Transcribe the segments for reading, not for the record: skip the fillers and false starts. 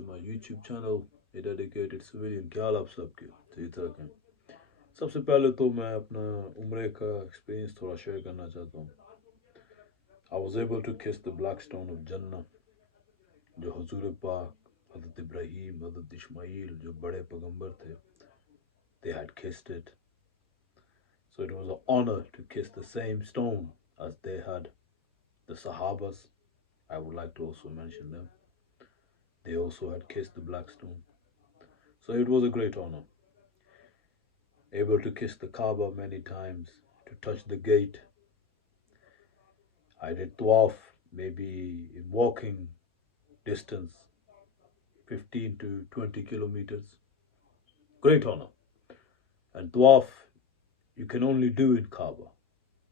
to my YouTube channel, a dedicated civilian क्या हाल आप सबके ठीक ठाक हैं। सबसे पहले तो मैं अपना उम्र का एक्सपीरियंस थोड़ा शेयर करना चाहता हूँ। I was able to kiss the black stone of Jannah, जो हुजूर पाक, हज़रत इब्राहीम, हज़रत इस्माइल जो बड़े पैगंबर थे, they had kissed it. So it was an honor to kiss the same stone as they had. The Sahabas, I would like to also mention them. They also had kissed the black stone. So it was a great honor. Able to kiss the Kaaba many times, to touch the gate. I did tawaf maybe in walking distance, 15 to 20 kilometers. Great honor. And tawaf you can only do in Kaaba,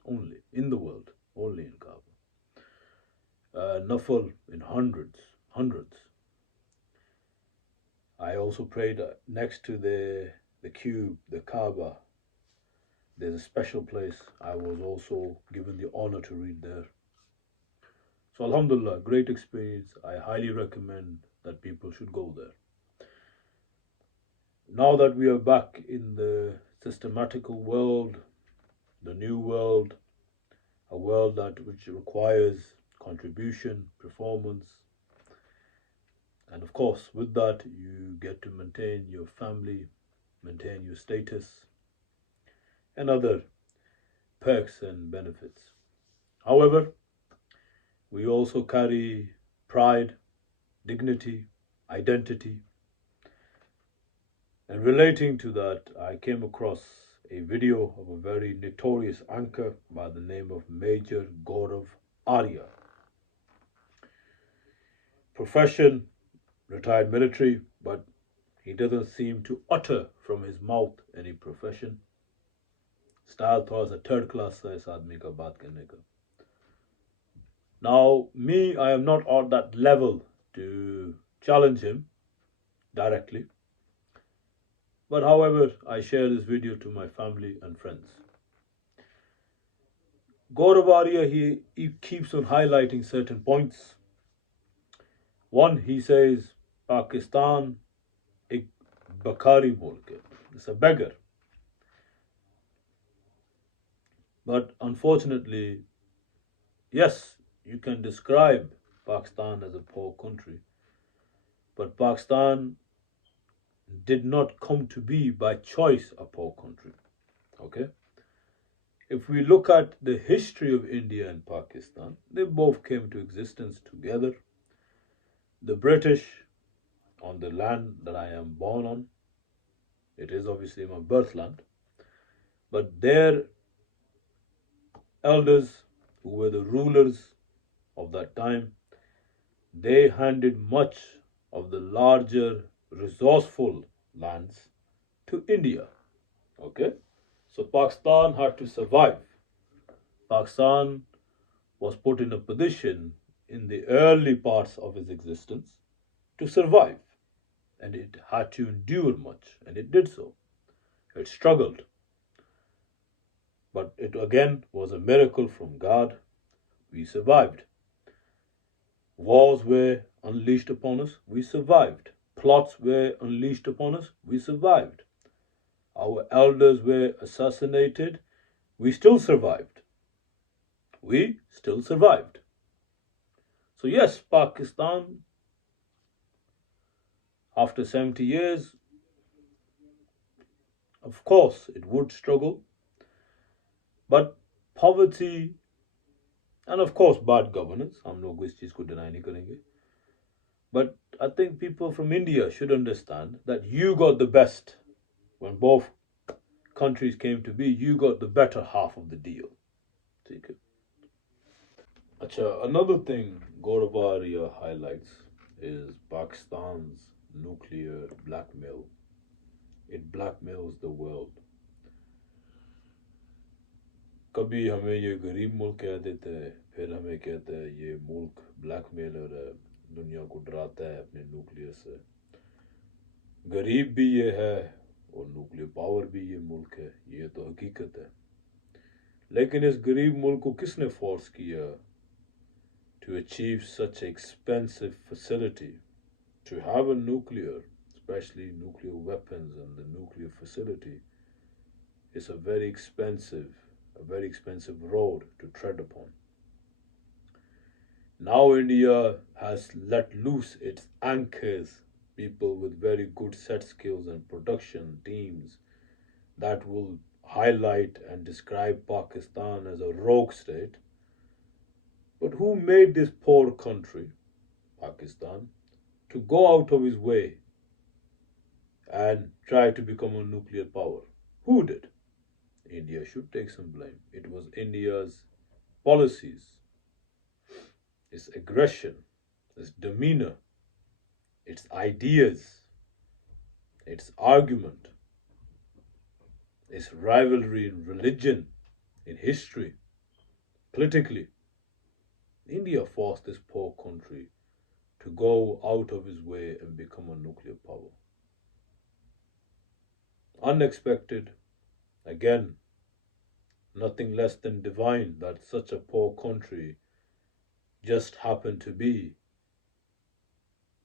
only in the world, only in Kaaba. Nafal in hundreds, hundreds. I also prayed next to the cube, the Kaaba. There's a special place. I was also given the honor to read there. So Alhamdulillah, great experience. I highly recommend that people should go there. Now that we are back in the systematical world, the new world, a world that which requires contribution, performance, and of course, with that, you get to maintain your family, maintain your status, and other perks and benefits. However, we also carry pride, dignity, identity. And relating to that, I came across a video of a very notorious anchor by the name of Major Gaurav Arya. Profession, retired military, but he doesn't seem to utter from his mouth any profession. Style थोड़ा सा third class है इस आदमी का बात करने का. Now, me, I am not on that level to challenge him directly. But however, I share this video to my family and friends. Gaurav Arya, he keeps on highlighting certain points. One, he says, Pakistan ek Bakhari mulk hai. It's a beggar. But unfortunately, yes, you can describe Pakistan as a poor country. But Pakistan did not come to be by choice a poor country. Okay? If we look at the history of India and Pakistan, they both came to existence together. The British, on the land that I am born on, it is obviously my birthland, but their elders, who were the rulers of that time, they handed much of the larger, resourceful lands to India. Okay? So Pakistan had to survive. Pakistan was put in a position in the early parts of its existence to survive. And it had to endure much, and it did so. It struggled. But it again was a miracle from God. We survived. Wars were unleashed upon us. We survived. Plots were unleashed upon us. We survived. Our elders were assassinated. We still survived. We still survived. So, yes, Pakistan, after 70 years, of course, it would struggle. But poverty and of course bad governance, हम लोग इस चीज़ को deny नहीं करेंगे. But I think people from India should understand that you got the best. When both countries came to be, you got the better half of the deal. ठीक है. अच्छा, another thing Gaurav Arya highlights is Pakistan's nuclear blackmail. It blackmails the world. कभी हमें ये गरीब मुल्क कह देते हैं, फिर हमें कहते हैं ये मुल्क ब्लैकमेलर है, दुनिया को डराता है अपने न्यूक्लियर से. गरीब भी ये है और न्यूक्लियर पावर भी ये मुल्क है, ये तो हकीकत है. लेकिन इस गरीब मुल्क को किसने फोर्स किया to achieve such expensive facility To have a nuclear, especially nuclear weapons and the nuclear facility, is a very expensive road to tread upon. Now India has let loose its anchors, people with very good set skills and production teams that will highlight and describe Pakistan as a rogue state. But who made this poor country, Pakistan, to go out of his way and try to become a nuclear power? Who did? India should take some blame. It was India's policies, its aggression, its demeanor, its ideas, its argument, its rivalry in religion, in history, politically. India forced this poor country to go out of his way and become a nuclear power. Unexpected, again, nothing less than divine that such a poor country just happened to be,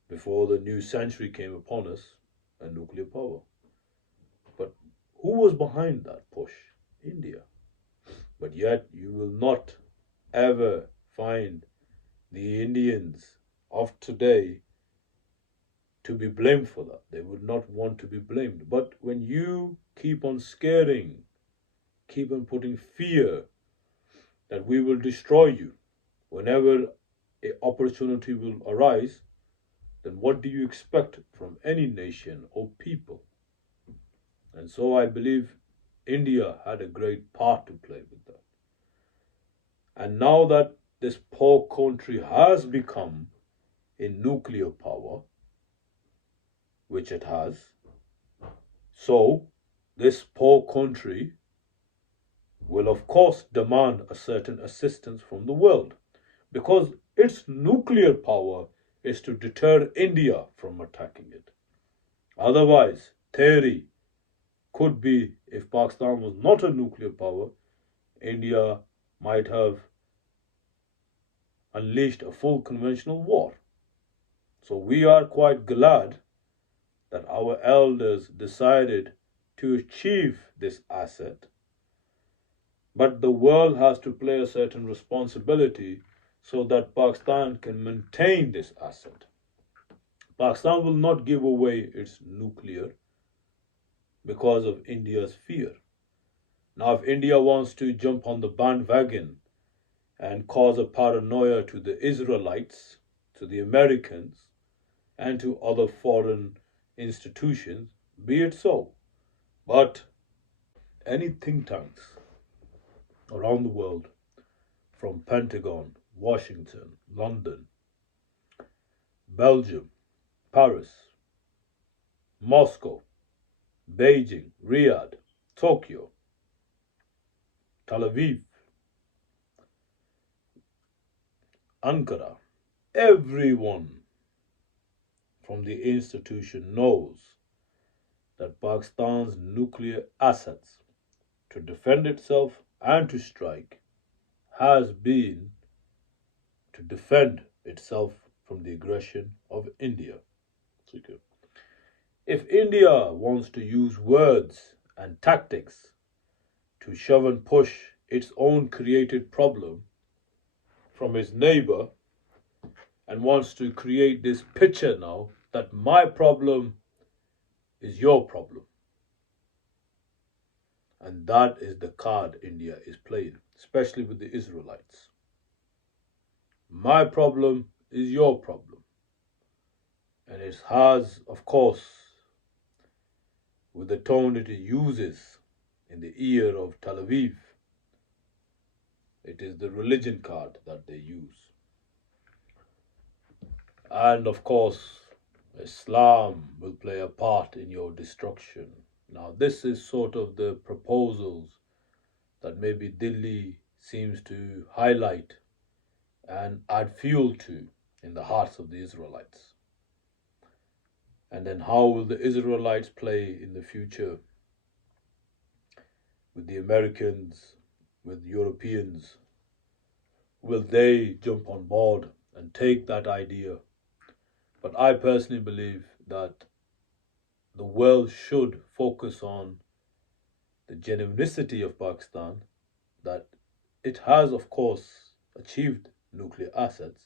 before the new century came upon us, a nuclear power. But who was behind that push? India. But yet you will not ever find the Indians of today to be blamed for that. They would not want to be blamed. But when you keep on scaring, keep on putting fear that we will destroy you whenever an opportunity will arise, then what do you expect from any nation or people? And so I believe India had a great part to play with that. And now that this poor country has become a nuclear power, which it has, so this poor country will of course demand a certain assistance from the world because its nuclear power is to deter India from attacking it. Otherwise, theory could be if Pakistan was not a nuclear power, India might have unleashed a full conventional war. So we are quite glad that our elders decided to achieve this asset. But the world has to play a certain responsibility so that Pakistan can maintain this asset. Pakistan will not give away its nuclear because of India's fear. Now, if India wants to jump on the bandwagon and cause a paranoia to the Israelites, to the Americans, and to other foreign institutions, be it so. But any think tanks around the world, from Pentagon, Washington, London, Belgium, Paris, Moscow, Beijing, Riyadh, Tokyo, Tel Aviv, Ankara, everyone from the institution knows that Pakistan's nuclear assets to defend itself and to strike has been to defend itself from the aggression of India. If India wants to use words and tactics to shove and push its own created problem from its neighbor and wants to create this picture now that my problem is your problem. And that is the card India is playing, especially with the Israelites. My problem is your problem. And it has, of course, with the tone it uses in the ear of Tel Aviv, it is the religion card that they use. And of course, Islam will play a part in your destruction. Now, this is sort of the proposals that maybe Delhi seems to highlight and add fuel to in the hearts of the Israelites. And then how will the Israelites play in the future with the Americans, with Europeans? Will they jump on board and take that idea But I personally believe that the world should focus on the genuinity of Pakistan, that it has, of course, achieved nuclear assets,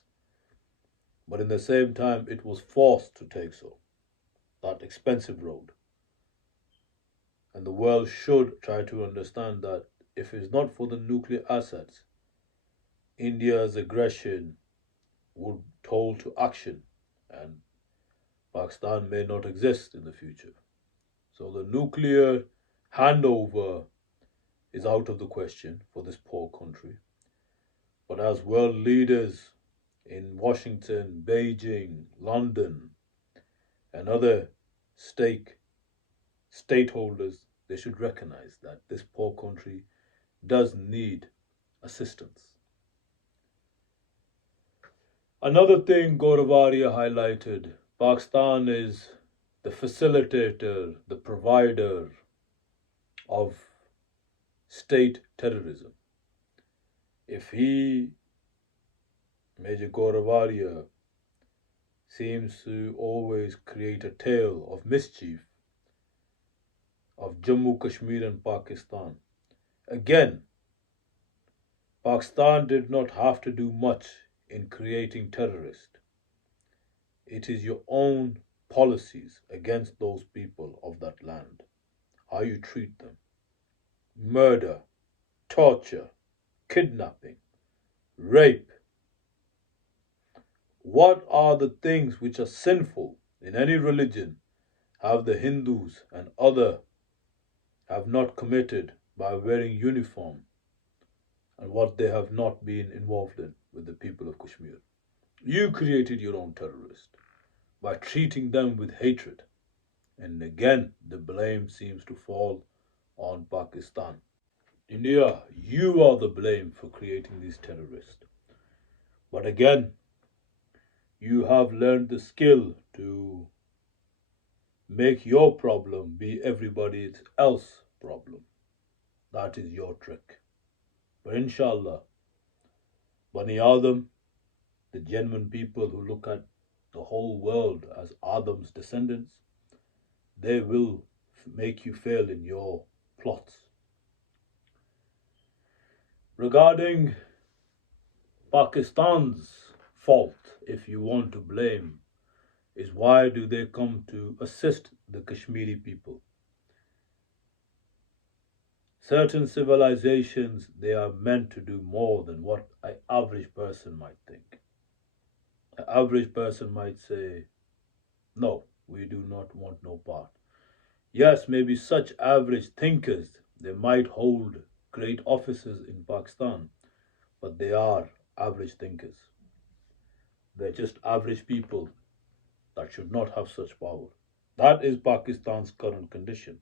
but in the same time, it was forced to take so, that expensive road. And the world should try to understand that if it's not for the nuclear assets, India's aggression would toll to action, and Pakistan may not exist in the future. So the nuclear handover is out of the question for this poor country. But as world leaders in Washington, Beijing, London, and other stake stakeholders, they should recognize that this poor country does need assistance. Another thing Gauravaria highlighted, Pakistan is the facilitator, the provider of state terrorism. If he, Major Gauravaria, seems to always create a tale of mischief of Jammu, Kashmir, and Pakistan. Again, Pakistan did not have to do much in creating terrorists. It is your own policies against those people of that land, how you treat them. Murder, torture, kidnapping, rape. What are the things which are sinful in any religion have the Hindus and other have not committed by wearing uniform, and what they have not been involved in with the people of Kashmir? You created your own terrorists by treating them with hatred. And again, the blame seems to fall on Pakistan. India, you are the blame for creating these terrorists. But again, you have learned the skill to make your problem be everybody else's problem. That is your trick. But inshallah, Bani Adam, the genuine people who look at the whole world as Adam's descendants, they will make you fail in your plots. Regarding Pakistan's fault, if you want to blame, is why do they come to assist the Kashmiri people? Certain civilizations, they are meant to do more than what an average person might think. An average person might say, no, we do not want no part. Yes, maybe such average thinkers, they might hold great offices in Pakistan, but they are average thinkers. They're just average people that should not have such power. That is Pakistan's current condition,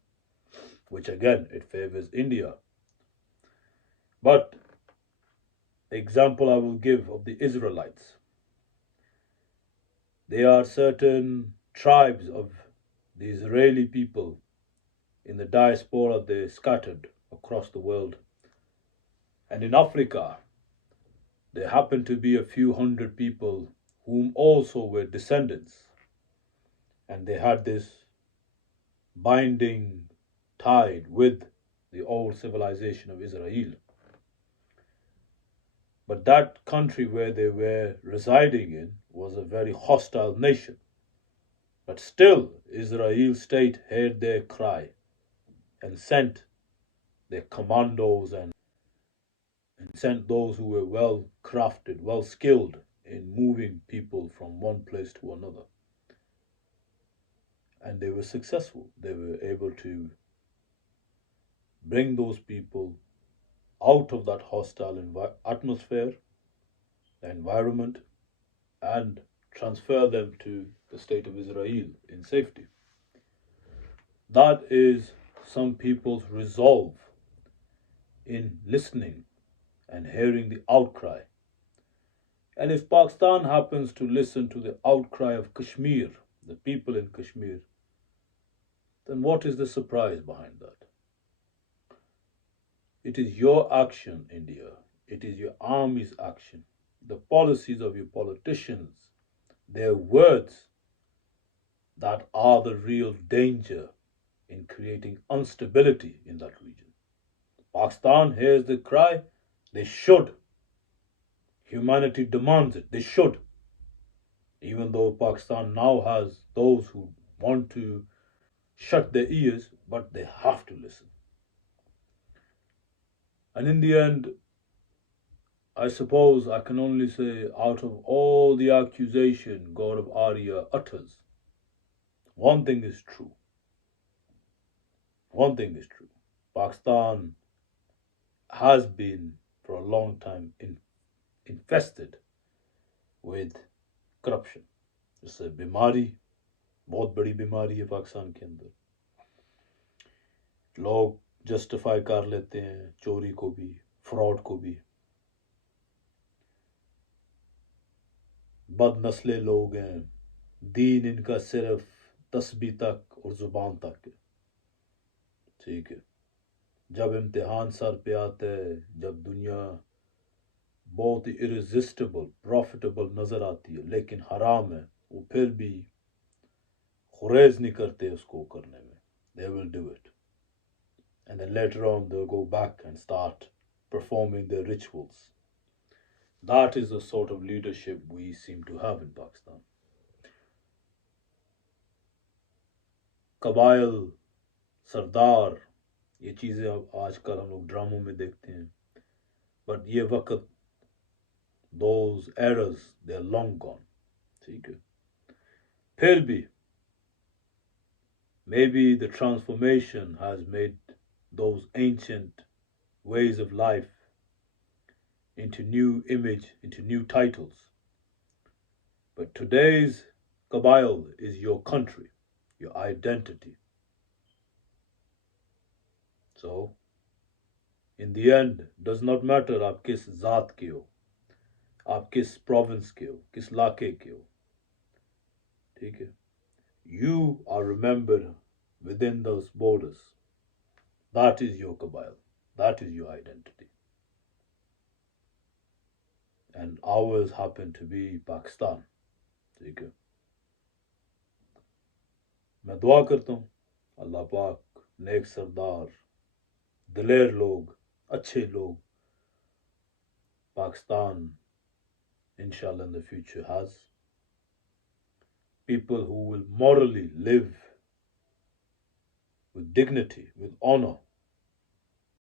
which again it favors India. But example I will give of the Israelites. There are certain tribes of the Israeli people in the diaspora, they scattered across the world. And in Africa, there happened to be a few hundred people whom also were descendants. And they had this binding tied with the old civilization of Israel. But that country where they were residing in was a very hostile nation. But still, Israel state heard their cry and sent their commandos and sent those who were well crafted, well skilled in moving people from one place to another. And they were successful. They were able to bring those people out of that hostile atmosphere, environment, and transfer them to the state of Israel in safety. That is some people's resolve in listening and hearing the outcry. And if Pakistan happens to listen to the outcry of Kashmir, the people in Kashmir, then what is the surprise behind that? It is your action, India. It is your army's action. The policies of your politicians, their words that are the real danger in creating instability in that region. Pakistan hears the cry, they should. Humanity demands it, they should. Even though Pakistan now has those who want to shut their ears, but they have to listen. And in the end, I suppose I can only say, out of all the accusation Gaurav Arya utters, one thing is true. One thing is true. Pakistan has been for a long time infested with corruption. जैसे बीमारी, बहुत बड़ी बीमारी है पाकिस्तान के अंदर. लोग justify कर लेते हैं चोरी को भी, फ्रॉड को भी. बदनस्ले लोग हैं, दीन इनका सिर्फ तस्बीह तक और जुबान तक है. ठीक है, जब इम्तिहान सर पे आता है, जब दुनिया बहुत ही इरेजिस्टेबल प्रॉफिटेबल नज़र आती है लेकिन हराम है, वो फिर भी खुरेज नहीं करते उसको करने में. They will do it. And then later on they'll go back and start performing their rituals. That is the sort of leadership we seem to have in Pakistan. कबाइल, सरदार, ये चीज़ें अब आजकल हम लोग ड्रामों में देखते हैं. बट ये वक्त, those eras, they are long gone. ठीक है. फिर भी maybe the transformation has made those ancient ways of life into new image, into new titles. But today's Kabail is your country, your identity. So, in the end, does not matter आप किस जात के हो, आप किस province के हो, किस इलाके के हो. ठीक है. You are remembered within those borders. That is your Kabail. That is your identity. And ours happen to be Pakistan. ठीक है. मैं दुआ करता हूँ अल्लाह पाक नेक सरदार, दिलेर लोग, अच्छे लोग Pakistan inshallah in the future has. People who will morally live with dignity, with honor,